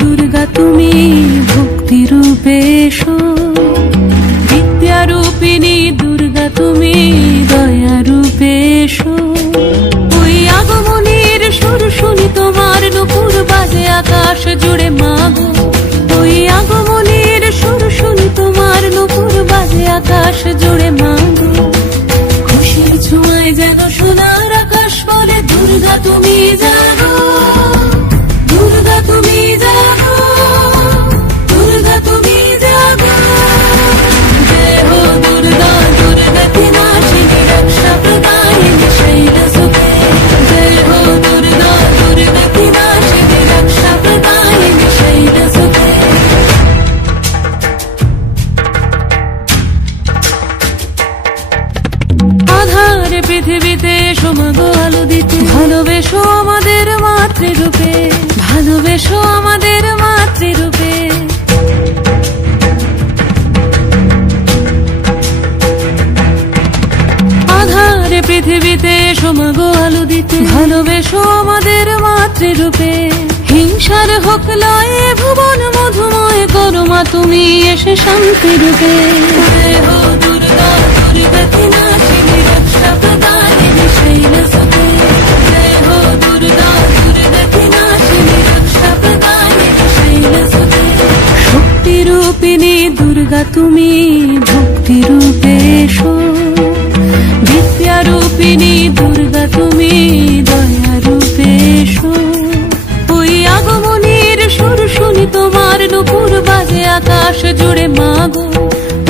দুর্গা তুমি ভক্তি রূপে এসো, বিদ্যা রূপিণী দুর্গা তুমি দয়া রূপে এসো। ওই আগমনের সুর শুনি তোমার নুপুর বাজে আকাশ জুড়ে মাগো, ওই আগমনের সুর শুনি তোমার নুপুর বাজে আকাশ জুড়ে মাগো। খুশির ছোঁয়ায় যেন সোনার আকাশ বলে দুর্গা তুমি জাগো, দুর্গা তুমি জাগো, দুর্গা তুমি জাগো। জয় হো দুর্গা দুর্গতি নাশিনী রক্ষা প্রদায়িনী শৈলসুতে, জয় হো দুর্গা দুর্গতি নাশিনী রক্ষা প্রদায়িনী শৈলসুতে। আধার পৃথিবীতে এসো মাগো আলো দিতে, ভালোবেসো আমাদের মাতৃরূপে, ভালোবেসো আমাদের মাতৃরূপে। আধার পৃথিবীতে এসো মাগো আলো দিতে, ভালোবেসো আমাদের মাতৃরূপে। হিংসার হোক লয়ে ভুবন মধুময় করো মা তুমি এসে শান্তি রূপে। জয় হো দুর্গা দুর্গতি নাশিনী রক্ষা প্রদায়িনী শৈলসুতে, জয় হো দুর্গা দুর্গতি নাশিনী রক্ষা প্রদায়িনী শৈলসুতে। শক্তি রূপিণী দুর্গা তুমি ভক্তি রূপে এসো, বিদ্যা রূপিণী দুর্গা তুমি দয়া রূপে এসো। ওই আগমনের সুর শুনি তোমার নুপুর বাজে আকাশ জুড়ে মাগো,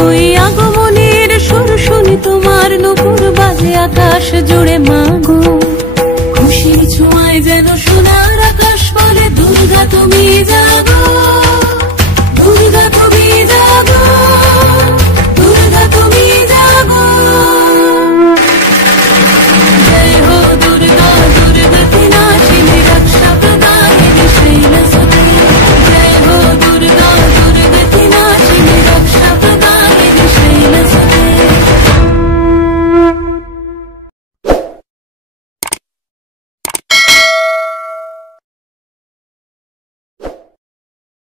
ওই আগমনের সুর শুনি তোমার নুপুর বাজে আকাশ জুড়ে মাগো।